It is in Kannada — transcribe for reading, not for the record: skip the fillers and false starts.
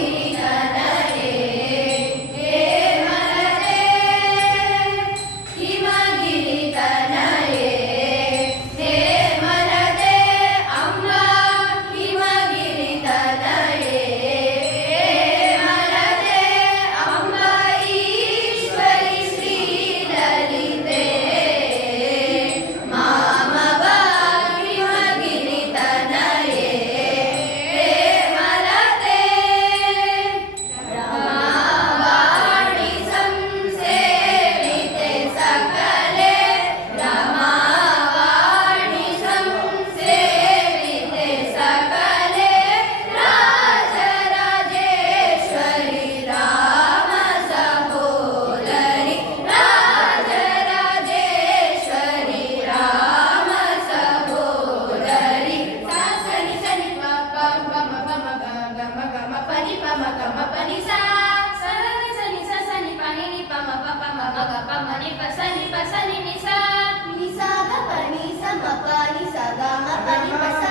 ಹಿಮಗಿರಿತನಯೇ ಹೇ ಮನದೇ ಹಿಮಗಿರಿತನಯೇ ಹೇ ಮನದೇ ಅಮ್ಮ ಹಿಮಗಿರಿತನಯೇ ಹೇ ಮನದೇ ಅಮ್ಮ ಈಶ್ವರಿ ಶ್ರೀಲಲಿತೆ ಮಾಮವ ಹಿಮಗಿರಿತನಯೇ ಹೇ ಮನದೇ ರಮಾವಾಣಿ ಸಂಸೇವಿತೆ ಸಕಲೆ ರಮಾವಾಣಿ ಸಂಸೇವಿತೆ ಸಕಲೆ ರಾಜರಾಜೇಶ್ವರಿ ರಾಮ ಸಹೋದರಿ ರಾಜರಾಜೇಶ್ವರಿ ರಾಮ ಸಹೋದರಿ ಸನಿ ಸನಿ ಪ ಪ ಮ ಪ ಮ ಗ ಗ ಮ ಗ ಮ ಪ ನಿ ಪ ಮ ಗ ಮ ಪ ನಿ ಸಾ ಸನಿ ಸನಿ ಸ ಸನಿ ಪ ನಿ ಪ ಮ ಪ ಪ ಮ ಗ ಗ ಪ ಮ ನಿ ಪ ಸ ನಿ ನಿ ಸಾ ನಿ ಸಾ ಗ ಪ ನಿ ಸ ಮ ಪ ನಿ ಸಾ ಗ ಮ ಪ ನಿ ಪ ಸ